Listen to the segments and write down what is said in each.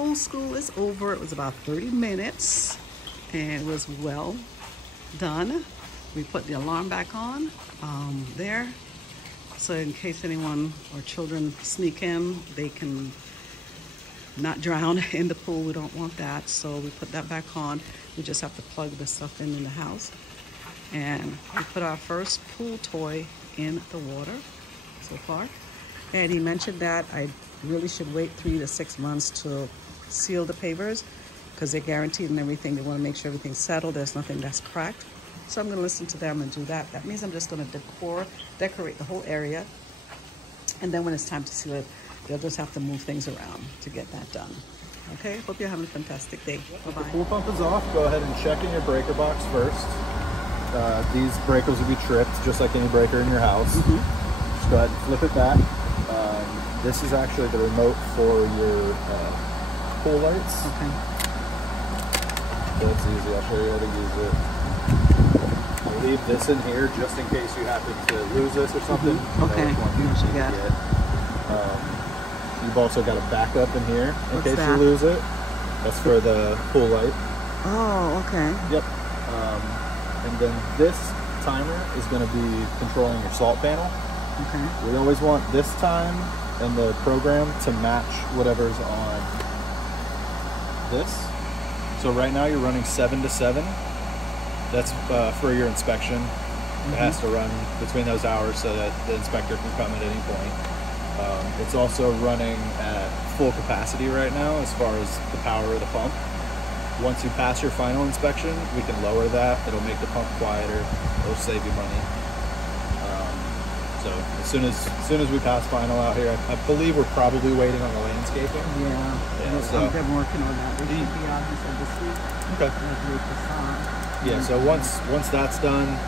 pool school is over. It was about 30 minutes and it was well done. We put the alarm back on there, so in case anyone or children sneak in, they can not drown in the pool. We don't want that, so we put that back on. We just have to plug the stuff in the house. And we put our first pool toy in the water so far. And he mentioned that I really should wait 3 to 6 months to seal the pavers because they're guaranteed and everything. They want to make sure everything's settled. There's nothing that's cracked. So I'm going to listen to them and do that. That means I'm just going to decorate the whole area. And then when it's time to seal it, they'll just have to move things around to get that done. Okay, hope you're having a fantastic day. Bye-bye. The pool pump is off. Go ahead and check in your breaker box first. These breakers will be tripped just like any breaker in your house. Just go ahead and flip it back. This is actually the remote for your pool lights. Okay. That's easy. I'll show you how to use it. I'll leave this in here just in case you happen to lose this or something. Okay. You've also got a backup in here in What's case that? you lose it. That's for the pool light. Oh, okay. Yep. And then this timer is going to be controlling your salt panel. Okay. We always want this time and the program to match whatever's on this. So right now you're running 7 to 7. That's for your inspection. It has to run between those hours so that the inspector can come at any point. It's also running at full capacity right now as far as the power of the pump. Once you pass your final inspection, we can lower that. It'll make the pump quieter. It'll save you money. So as soon as we pass final out here, I believe we're probably waiting on the landscaping. Yeah, so I've been working on that. They should be out, he said, this week. Okay. Yeah, so once that's done,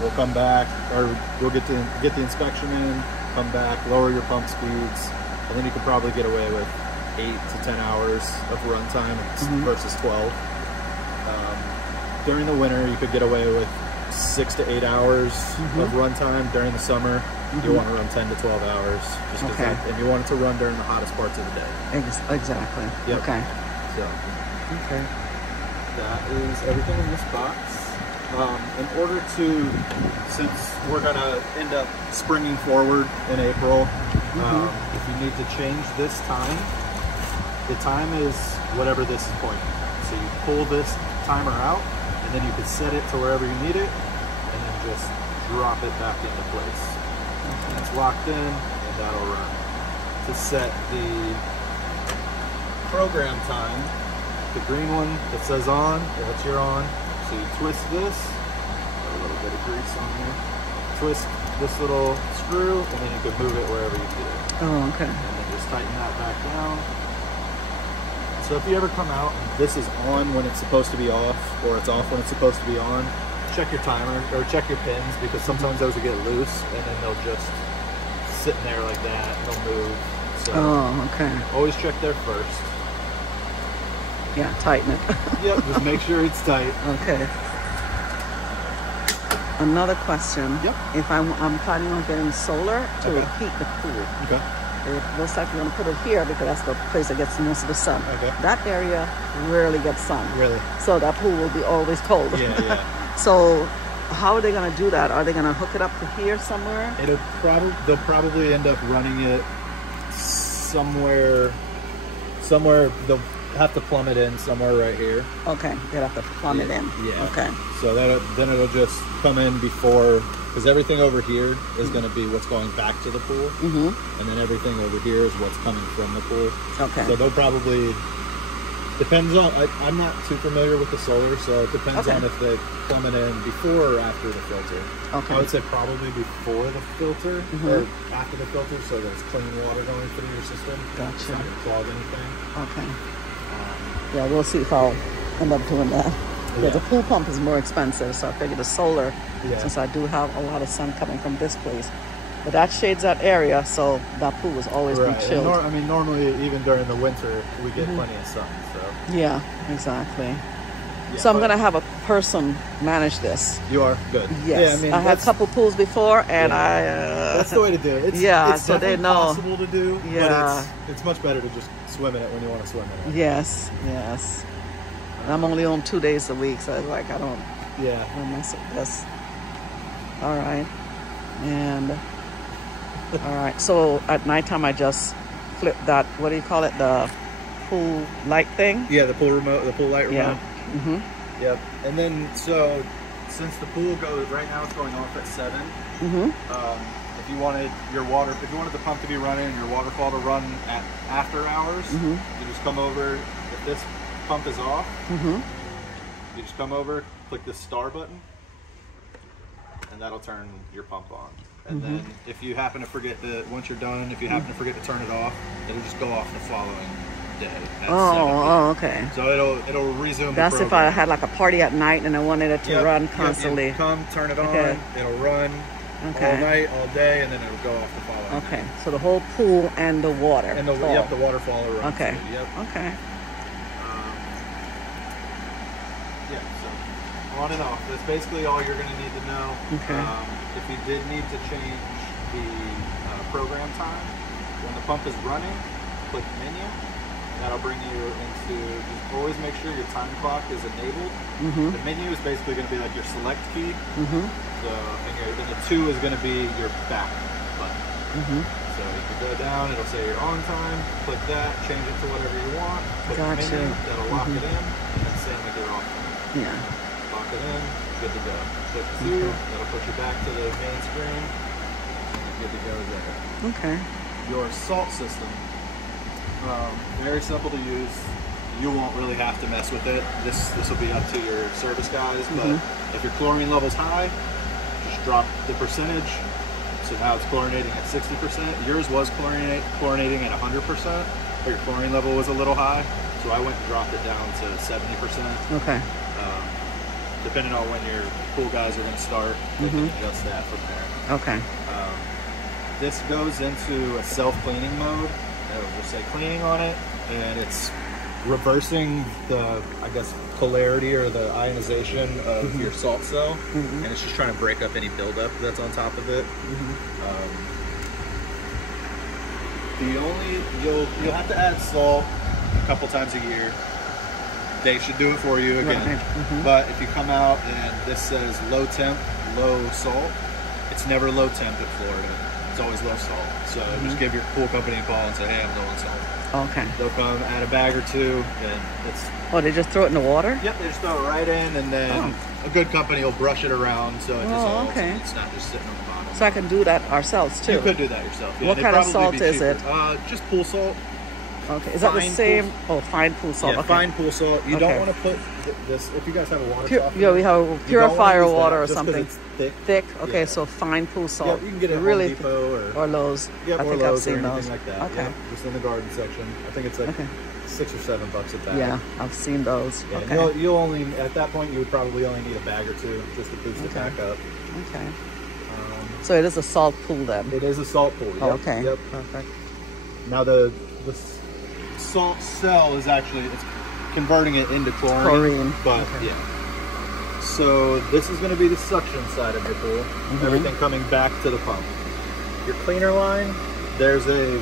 we'll come back, or we'll get the inspection in, come back, lower your pump speeds, and then you could probably get away with 8 to 10 hours of runtime versus 12. During the winter, you could get away with 6 to 8 hours of runtime. During the summer, you want to run 10 to 12 hours, just and you want it to run during the hottest parts of the day. Exactly. Yep. Okay. So, okay. That is everything in this box. In order to, since we're going to end up springing forward in April, if you need to change this time, the time is whatever this is pointing. So you pull this timer out, and then you can set it to wherever you need it, and then just drop it back into place. And it's locked in, and that'll run. To set the program time, the green one that says on, that's your on. So you twist this, a little bit of grease on here, twist this little screw, and then you can move it wherever you need it. Oh, okay. And then just tighten that back down. So if you ever come out and this is on when it's supposed to be off, or it's off when it's supposed to be on, check your timer, or check your pins, because sometimes those will get loose, and then they'll just sit in there like that, they'll move. So okay. always check there first. Yeah, tighten it. Yep, just make sure it's tight. Okay. Another question. Yep. If I'm planning on getting solar to heat the pool. Okay. It looks like we're going to put it here because that's the place that gets most of the sun. Okay. That area rarely gets sun. Really? So that pool will be always cold. Yeah. So how are they going to do that? Are they going to hook it up to here somewhere? They'll probably end up running it somewhere. They'll have to plumb it in somewhere right here. Okay, they'll have to plumb it in. Yeah. Okay. So then it'll just come in before, because everything over here is going to be what's going back to the pool, and then everything over here is what's coming from the pool. Okay. So they'll probably, depends on, I'm not too familiar with the solar, so it depends on if they plumb it in before or after the filter. Okay. I would say probably before the filter or after the filter, so there's clean water going through your system. Gotcha. It's not going to clog anything. Okay. Yeah, we'll see if I'll end up doing that. Yeah, the pool pump is more expensive, so I figured the solar, since I do have a lot of sun coming from this place. But that shades that area, so that pool is always been chilled. I mean, normally, even during the winter, we get plenty of sun, so. Yeah, exactly. Yeah, so I'm going to have a person manage this. You are? Good. Yes. Yeah, I mean, I had a couple pools before, and that's the way to do it. It's so they know. possible to do, but it's much better to just swim in it when you want to swim in it. Yes, yes. And I'm only on 2 days a week, so it's like I don't Yeah. mess with this. All right. And all right. So at nighttime, I just flip that. What do you call it? The pool light thing. Yeah, the pool remote, the pool light remote. Yeah. Mhm. Yep. And then so since the pool goes right now, it's going off at 7. Mhm. If you wanted your water, if you wanted the pump to be running and your waterfall to run at after hours, Mhm. you just come over. If this pump is off, Mhm. you just come over, click the star button, and that'll turn your pump on. And then if you happen to forget to, once you're done, if you happen to forget to turn it off, it'll just go off the following day. At 7 Oh, okay. So it'll resume. That's the if I program. had like a party at night and I wanted it to Yep, run yep, constantly. you come, turn it on, Okay. it'll run Okay. all night, all day, and then it'll go off the following Okay. day. So the whole pool and the water. And the, fall. yep, the waterfall will run. Okay. too. Yep. Okay. Yeah, so on and off. That's basically all you're going to need to know. Okay. If you did need to change the program time, when the pump is running, click menu. That'll bring you into, just always make sure your time clock is enabled. Mhm. The menu is basically going to be like your select key. Mhm. So, and then the 2 is going to be your back button. Mhm. So if you go down, it'll say your on time. Click that, change it to whatever you want. Click the Gotcha. menu, that'll lock it in, and then same with your off time. Yeah. Lock it in, good to go. Click 2, that'll put you back to the main screen, and you're good to go there. Okay. Your salt system, very simple to use. You won't really have to mess with it. This will be up to your service guys, but if your chlorine level's high, just drop the percentage. So now it's chlorinating at 60%. Yours was chlorinating at 100%, but your chlorine level was a little high. So I went and dropped it down to 70%. Okay. Depending on when your pool guys are going to start, they can adjust that from there. Okay. This goes into a self-cleaning mode. It'll just say cleaning on it, and it's reversing the, I guess, polarity or the ionization of your salt cell, and it's just trying to break up any buildup that's on top of it. You'll have to add salt a couple times a year. They should do it for you again. Right. But if you come out and this says low temp, low salt, it's never low temp in Florida. It's always low salt. So just give your pool company a call and say, hey, I'm low on salt. Okay. They'll come, add a bag or two, and it's... Oh, they just throw it in the water? Yep, they just throw it right in, and then a good company will brush it around so it dissolves, okay. and it's not just sitting on the bottom. So I can do that ourselves too? You could do that yourself. Yeah, What they'd kind of probably salt be is cheaper. it? Just pool salt. Okay. Is that the Fine same? Oh, fine pool salt. Yeah, Okay. fine pool salt. You Okay. don't want to put this, if you guys have a water Pure, softener, yeah, we have you don't wanna purifier use that water or just 'cause something. it's thick. Thick? Okay, Yeah. so fine pool salt. Yeah, you can get it at really Home Depot or Lowe's. yeah, I or think Lowe's I've seen or anything those. like that. Okay. Yeah, just in the garden section. I think it's like Okay. $6 or $7 a bag. Yeah, I've seen those. Yeah, Okay. you'll only, at that point, you would probably only need a bag or two just to boost it back up. Okay. So it is a salt pool then? It is a salt pool. Yep. Oh, okay. Yep. Perfect. Now the salt cell is actually, it's converting it into chlorine. Chlorine. But yeah. So this is going to be the suction side of your pool. Everything coming back to the pump. Your cleaner line, there's a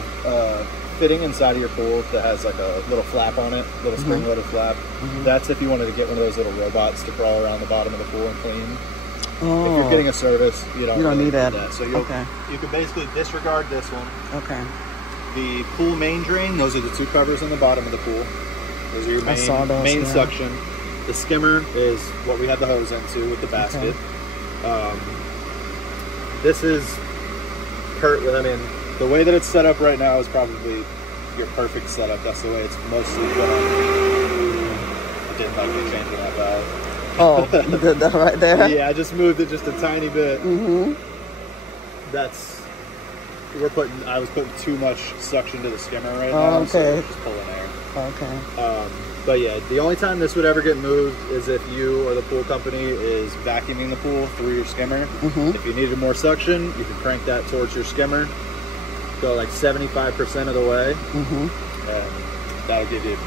fitting inside of your pool that has like a little flap on it, little spring-loaded flap. That's if you wanted to get one of those little robots to crawl around the bottom of the pool and clean. Oh. If you're getting a service, you don't really need that. So you can basically disregard this one. Okay. The pool main drain, those are the 2 covers on the bottom of the pool. Those are your I saw those, main yeah. suction. The skimmer is what we have the hose into with the basket. This is, I mean, the way that it's set up right now is probably your perfect setup. That's the way it's mostly done. I didn't like me changing that valve. Oh, you did that right there? Yeah, I just moved it just a tiny bit. I was putting too much suction to the skimmer right now, so okay. it's just pulling air. Okay. But yeah, the only time this would ever get moved is if you or the pool company is vacuuming the pool through your skimmer. If you needed more suction, you can crank that towards your skimmer, go like 75% of the way, and that'll give you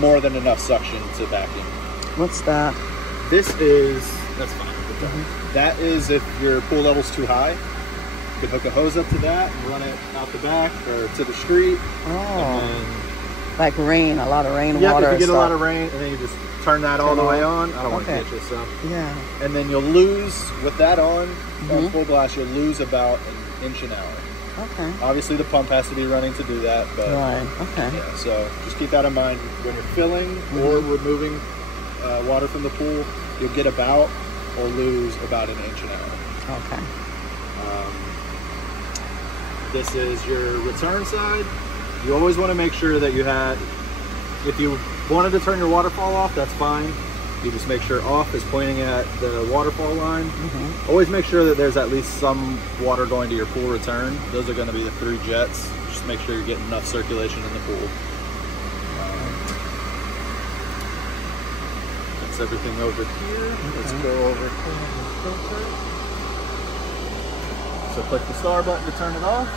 more than enough suction to vacuum. What's that? This is, that's fine. That is if your pool level's too high. You can hook a hose up to that and run it out the back or to the street. Oh. And then Like rain, a lot of rain Yeah, water. if you get stuff. a lot of rain, and then you just turn that all the way on. I don't want to Okay. get you, so. Yeah. And then you'll lose, with that on full blast, you'll lose about an inch an hour. Okay. Obviously, the pump has to be running to do that, but Right. Okay. yeah, so just keep that in mind when you're filling or removing water from the pool. You'll get about or lose about an inch an hour. Okay. This is your return side. You always want to make sure that you had, if you wanted to turn your waterfall off, that's fine. You just make sure off is pointing at the waterfall line. Always make sure that there's at least some water going to your pool return. Those are going to be the 3 jets. Just make sure you're getting enough circulation in the pool. That's everything over here. Let's go over to the filter. So click the star button to turn it off.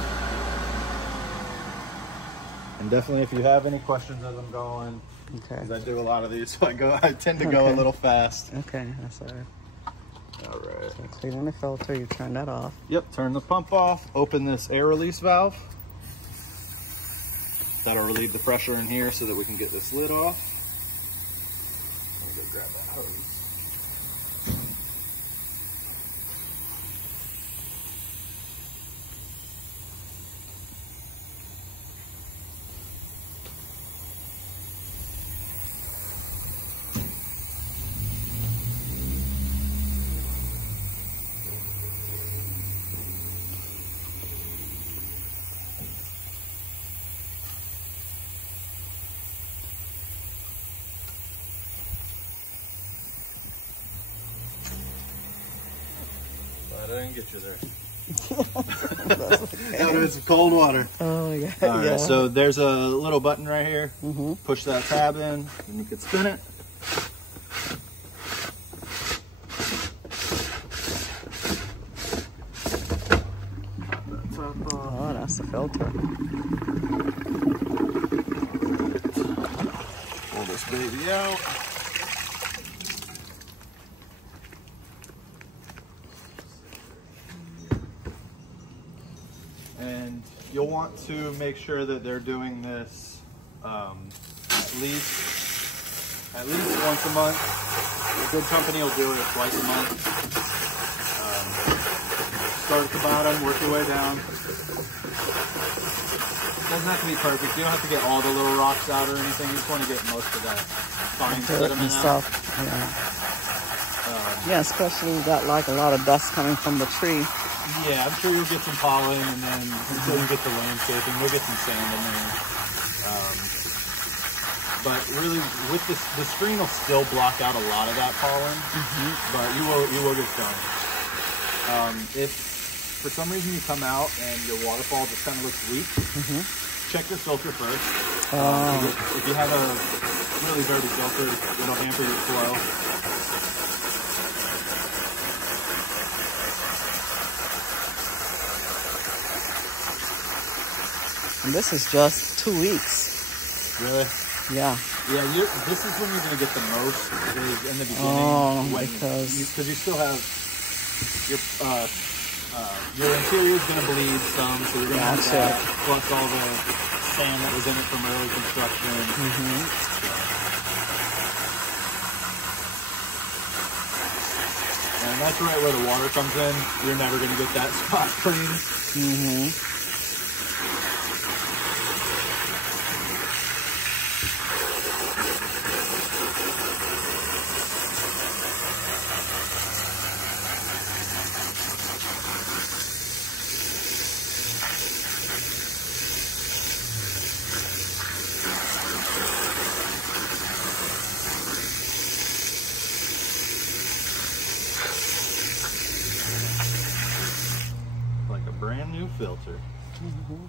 And definitely if you have any questions as I'm going, Okay. because I do a lot of these, so I tend to go a little fast. Okay. That's all right. All right. So cleaning the filter, you turn that off. Yep, turn the pump off, open this air release valve. That'll relieve the pressure in here so that we can get this lid off. Let me go grab that hose. I didn't get you there. That would have some cold water. Oh yeah. All right, so there's a little button right here. Push that tab in, and you can spin it. Oh, that's the filter. Pull this baby out. And you'll want to make sure that they're doing this at least once a month. A good company will do it twice a month. Start at the bottom, work your way down. Doesn't have to be perfect. You don't have to get all the little rocks out or anything. You just want to get most of that fine sediment And out. stuff. Yeah. Yeah, especially we got like a lot of dust coming from the tree. Yeah, I'm sure you'll get some pollen, and then until you get the landscaping, we'll get some sand in there. But really, with this, the screen will still block out a lot of that pollen, but you will get some. If for some reason you come out and your waterfall just kind of looks weak, check your filter first. If you have a really dirty filter, it'll hamper your flow. And this is just 2 weeks. Really? Yeah. Yeah, this is when you're going to get the most, is in the beginning. Oh, when because you still have your interior is going to bleed some, so you're going to have that, plus all the sand that was in it from early construction. And that's right where the water comes in. You're never going to get that spot clean. Like a brand new filter.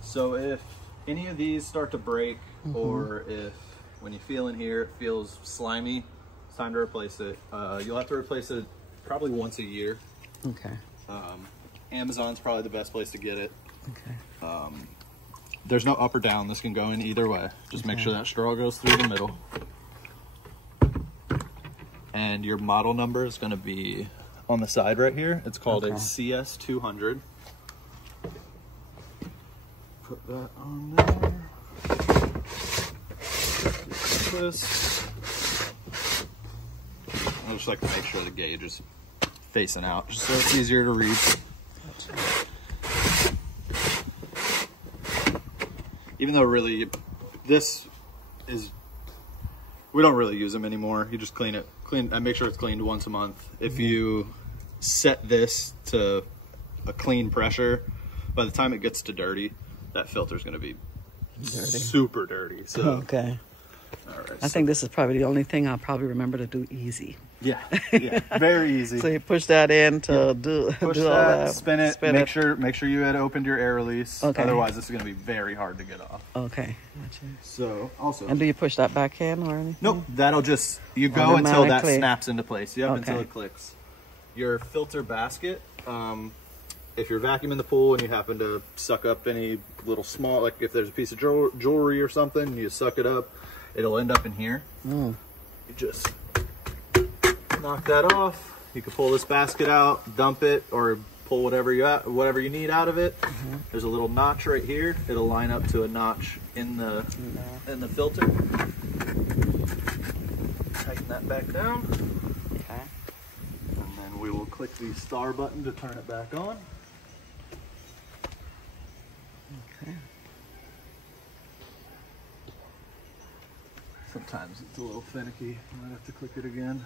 So if any of these start to break, or if when you feel in here it feels slimy, it's time to replace it. You'll have to replace it probably once a year. Okay. Amazon's probably the best place to get it. Okay. There's no up or down. This can go in either way. Just make sure that straw goes through the middle. And your model number is going to be on the side right here. It's called a CS200. Put that on there. this. I just like to make sure the gauge is facing out, just so it's easier to read. Even though really, this is, we don't really use them anymore. You just clean, I make sure it's cleaned once a month. If you set this to a clean pressure, by the time it gets to dirty, that filter is going to be super dirty. So okay. All right, I think this is probably the only thing I'll probably remember to do easy. Yeah, very easy. So you push that in to do Push do that, all that. spin it, make sure you had opened your air release. Okay. Otherwise, this is going to be very hard to get off. Okay. Gotcha. So also, And do you push that back in or anything? nope, that'll just, you go until that Automatically. snaps into place. Yep, Okay. until it clicks. Your filter basket, if you're vacuuming the pool and you happen to suck up any little small, like if there's a piece of jewelry or something, you suck it up, it'll end up in here. You just knock that off. You can pull this basket out, dump it, or pull whatever you need out of it. There's a little notch right here. It'll line up to a notch in the filter. Tighten that back down. Okay. And then we will click the star button to turn it back on. Okay. Sometimes it's a little finicky. I might have to click it again.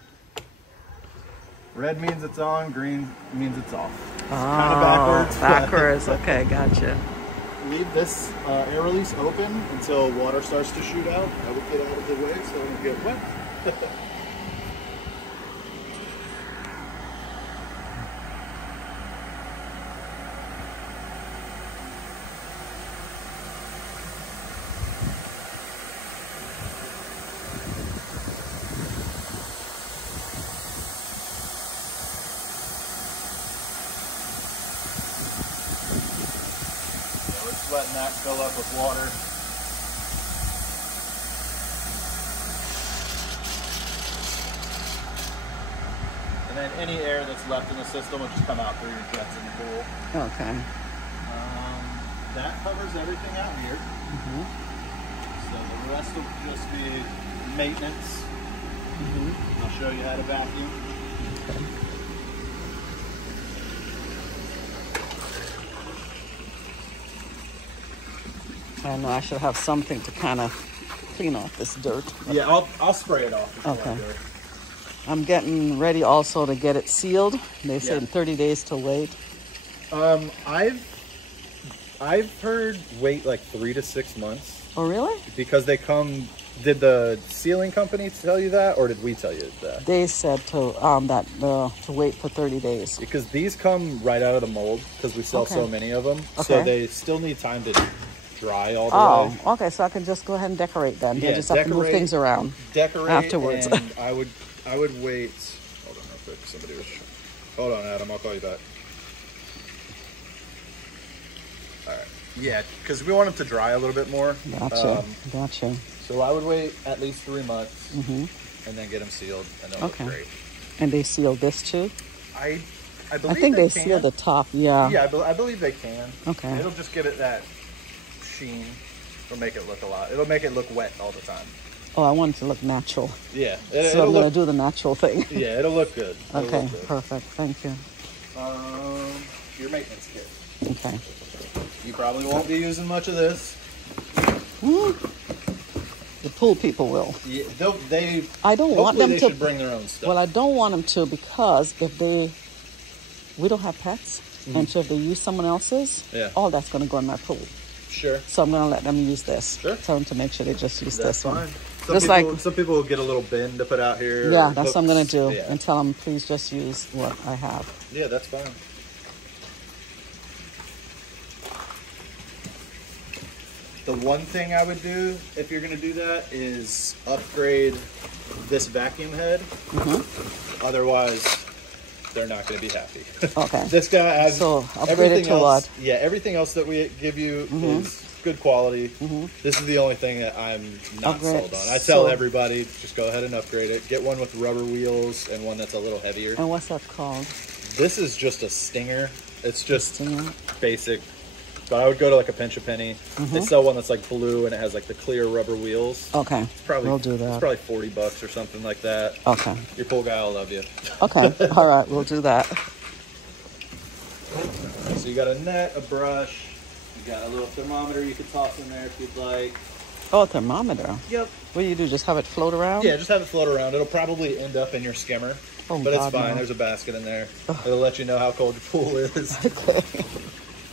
Red means it's on, green means it's off. It's kind of backwards. Backwards. Okay, gotcha. Leave this air release open until water starts to shoot out. I will get out of the way so I don't get wet. Just letting that fill up with water. And then any air that's left in the system will just come out through your jets in the pool. Okay. That covers everything out here. So the rest will just be maintenance. I'll show you how to vacuum. I know I should have something to kind of clean off this dirt. Yeah, I'll spray it off before I Okay. go. I'm getting ready also to get it sealed. They said Yeah. 30 days to wait. I've heard wait like 3 to 6 months Oh, really? because they come. Did the sealing company tell you that, or did we tell you that? They said to to wait for 30 days. Because these come right out of the mold because we sell so Okay. many of them. So Okay. they still need time to dry all the way. Oh, okay. So I can just go ahead and decorate then. Yeah, I just have to move decorate. things around. Decorate afterwards. And I would wait. Hold on real quick. Somebody was. Hold on, Adam. I'll call you back. All right. Yeah, because we want them to dry a little bit more. Gotcha. Gotcha. So I would wait at least 3 months and then get them sealed, and they'll Okay. look great. And they sealed this too? I I believe think they can. sealed the top. Yeah. Yeah, I believe they can. Okay. It'll just give it that sheen. It'll make it look It'll make it look wet all the time. Oh, I want it to look natural. Yeah. So It'll I'm going look, to do the natural thing. yeah, it'll look good. It'll Okay, look good. perfect. Thank you. Your maintenance kit. Okay. You probably won't be using much of this. The pool people will. Yeah, I don't want hopefully them they to. should bring their own stuff. Well, I don't want them to because we don't have pets, and so if they use someone else's, Yeah. all that's going to go in my pool. Sure. So I'm going to let them use this. Sure. Tell them to make sure they just use That's this one. fine. Just Some people will get a little bin to put out here. Yeah, or that's what I'm going to do. hooks. Yeah. And tell them, please just use what I have. Yeah, that's fine. The one thing I would do if you're going to do that is upgrade this vacuum head. Otherwise, they're not going to be happy. Okay. This guy has So, upgrade it everything to else. what? Yeah, everything else that we give you is good quality. This is the only thing that I'm not Upgrade. sold on. I tell So- everybody, just go ahead and upgrade it. Get one with rubber wheels and one that's a little heavier. And what's that called? This is just a Stinger. It's just Stinger? basic but I would go to like a Pinch a Penny. They sell one that's like blue and it has like the clear rubber wheels. Okay. It's probably, we'll do that. It's probably $40 or something like that. Okay. Your pool guy will love you. Okay. All right. We'll do that. So you got a net, a brush. You got a little thermometer you could toss in there if you'd like. Oh, a thermometer. Yep. What do you do? Just have it float around? Yeah, just have it float around. It'll probably end up in your skimmer. Oh, but God, it's fine. no. There's a basket in there. It'll let you know how cold your pool is. Okay.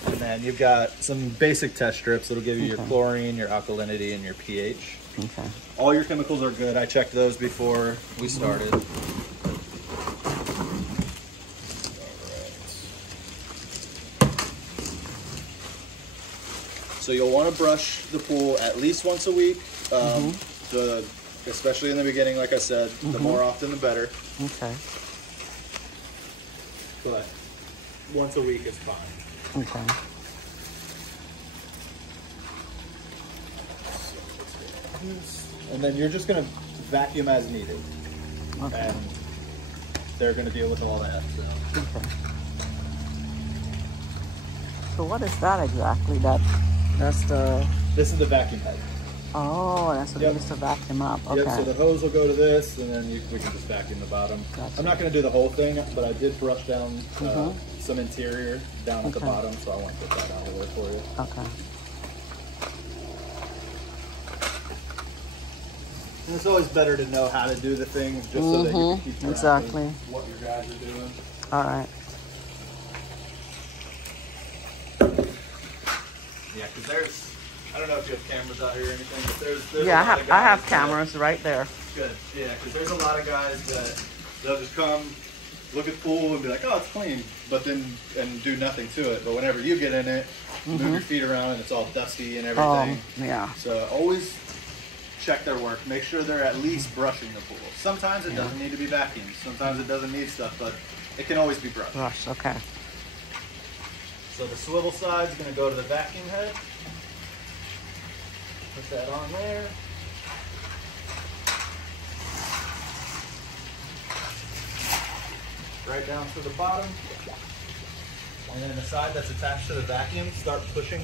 And then you've got some basic test strips that'll give you your chlorine, your alkalinity, and your pH. Okay. All your chemicals are good. I checked those before we started. So you'll want to brush the pool at least once a week. Especially in the beginning, like I said, the more often the better. Okay. But once a week is fine. Okay. And then you're just going to vacuum as needed. Okay. And they're going to deal with all that. So. Okay. So what is that exactly? That's the... This is the vacuum pipe. Oh, that's what they used to vacuum up. Okay. Yep, so the hose will go to this, and then we can just vacuum the bottom. Gotcha. I'm not going to do the whole thing, but I did brush down some interior down at the bottom, so I want to put that out of the way for you. Okay. And it's always better to know how to do the things just so that you can keep track exactly of what your guys are doing. All right. Yeah, because there's, I don't know if you have cameras out here or anything, but there's Yeah, a lot of I have guys cameras right there. Good, yeah, because there's a lot of guys that they'll just come, look at the pool and be like, oh, it's clean, but then, and do nothing to it. But whenever you get in it, move your feet around and it's all dusty and everything. Yeah. So always check their work. Make sure they're at least brushing the pool. Sometimes it doesn't need to be vacuumed. Sometimes it doesn't need stuff, but it can always be brushed. Brush, okay. So the swivel side is going to go to the vacuum head. Put that on there. Right down to the bottom. And then the side that's attached to the vacuum, start pushing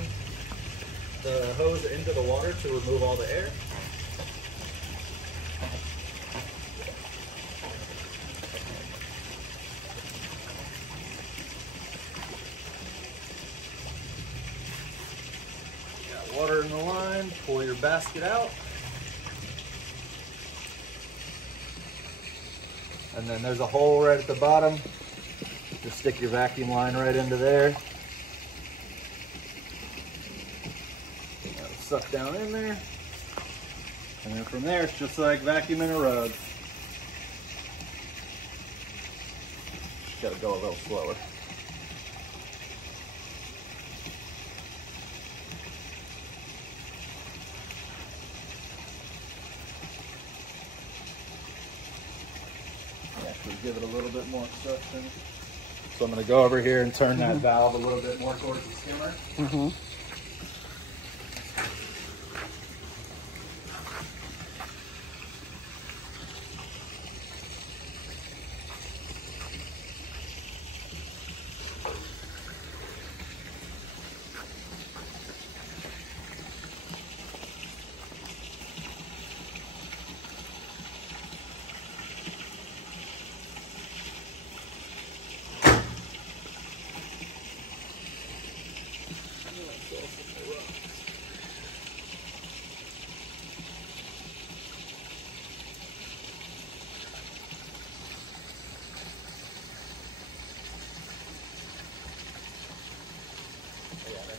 the hose into the water to remove all the air. Got water in the line, pull your basket out. And then there's a hole right at the bottom. Just stick your vacuum line right into there. That'll suck down in there. And then from there, it's just like vacuuming a rug. Just gotta go a little slower. Actually give it a little bit more suction. So I'm going to go over here and turn that valve a little bit more towards the skimmer.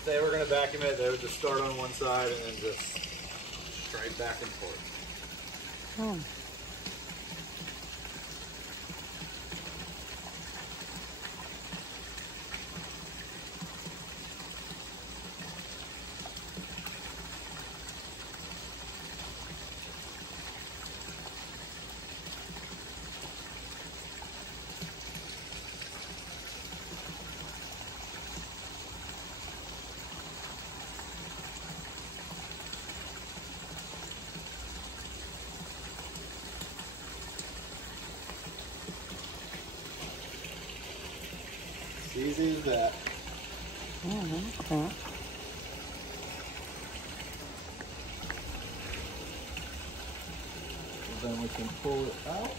If they were going to vacuum it, they would just start on one side and then just straight back and forth. Oh. Easy as that. Okay. then we can pull it out.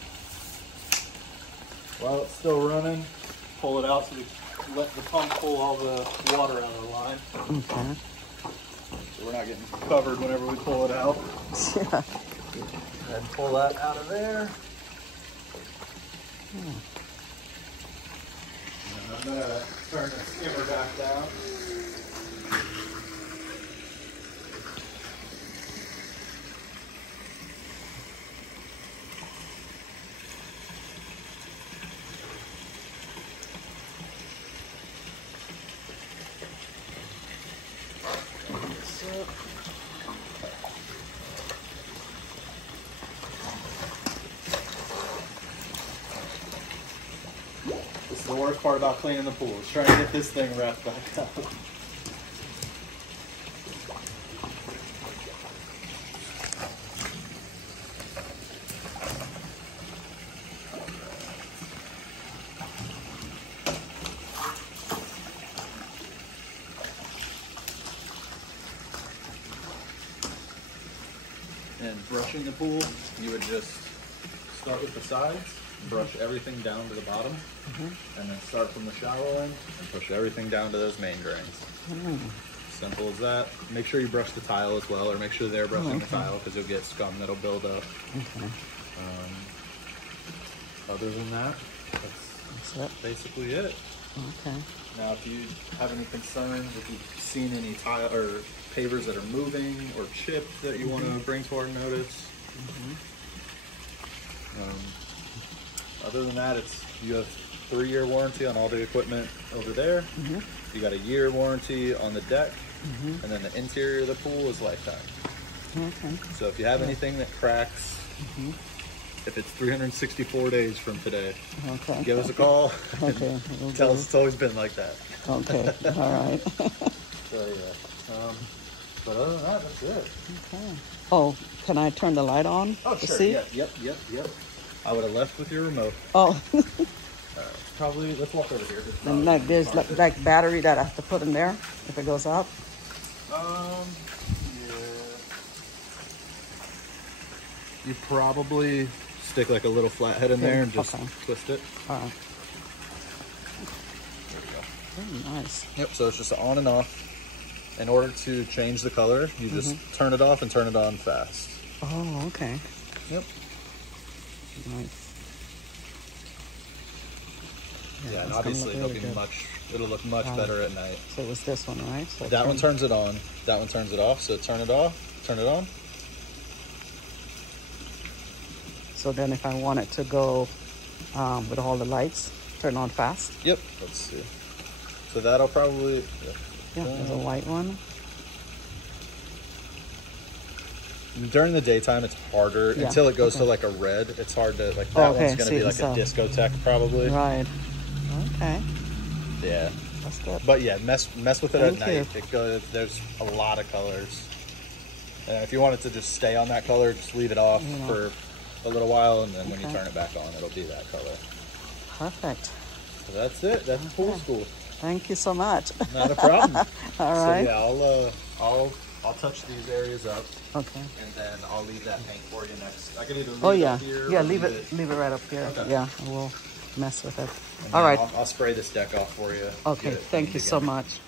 While it's still running, pull it out so we let the pump pull all the water out of the line. Okay. So we're not getting covered whenever we pull it out. Yeah. Go ahead and pull that out of there. And I'm gonna turn the skimmer back down. This is the worst part about cleaning the pool, is trying to get this thing wrapped back up. And brushing the pool, you would just start with the sides, brush everything down to the bottom, and then start from the shallow end and push everything down to those main drains. Simple as that. Make sure you brush the tile as well, or make sure they're brushing the tile, because you'll get scum that'll build up. Other than that, that's basically it. Okay. Now, if you have any concerns, if you've seen any tile or pavers that are moving or chipped that you want to bring to our notice. Other than that, you have 3-year warranty on all the equipment over there. You got a 1-year warranty on the deck, and then the interior of the pool is lifetime. Okay. So if you have anything that cracks, if it's 364 days from today, give us a call. Okay. Tell us it's always been like that. Okay. All right. So yeah. But other than that, that's it. Okay. Oh, can I turn the light on? Oh, to sure. see? Yep. I would have left with your remote. Oh. Probably, let's walk over here. And like there's like battery that I have to put in there if it goes out. Yeah. You probably stick like a little flathead in there and just twist it. All right. There we go. Very nice. Yep, so it's just on and off. In order to change the color, you just turn it off and turn it on fast. Oh, okay. Yep. Nice. Yeah, and it's obviously gonna look really it'll look much better at night. So it was this one, right? So That one turns it on, that one turns it off, so turn it off, turn it on. So then if I want it to go with all the lights, turn on fast. Yep, let's see. So that'll probably... Yeah, there's a white one. During the daytime, it's harder until it goes to like a red. It's hard to like that one's gonna be like a discotheque probably. Right. Okay. Yeah. That's good. But yeah, mess with it at Thank night. you. It goes. There's a lot of colors. And if you want it to just stay on that color, just leave it off for a little while, and then when you turn it back on, it'll be that color. Perfect. So that's it. That's pool school. Thank you so much. Not a problem. All right. So yeah, I'll touch these areas up. Okay. And then I'll leave that paint for you next. I can either leave Oh it yeah. up here. Yeah, or leave it right up here. Okay. Yeah, and we'll mess with it. And All then right. I'll spray this deck off for you. Okay. Get it Thank you so again. much.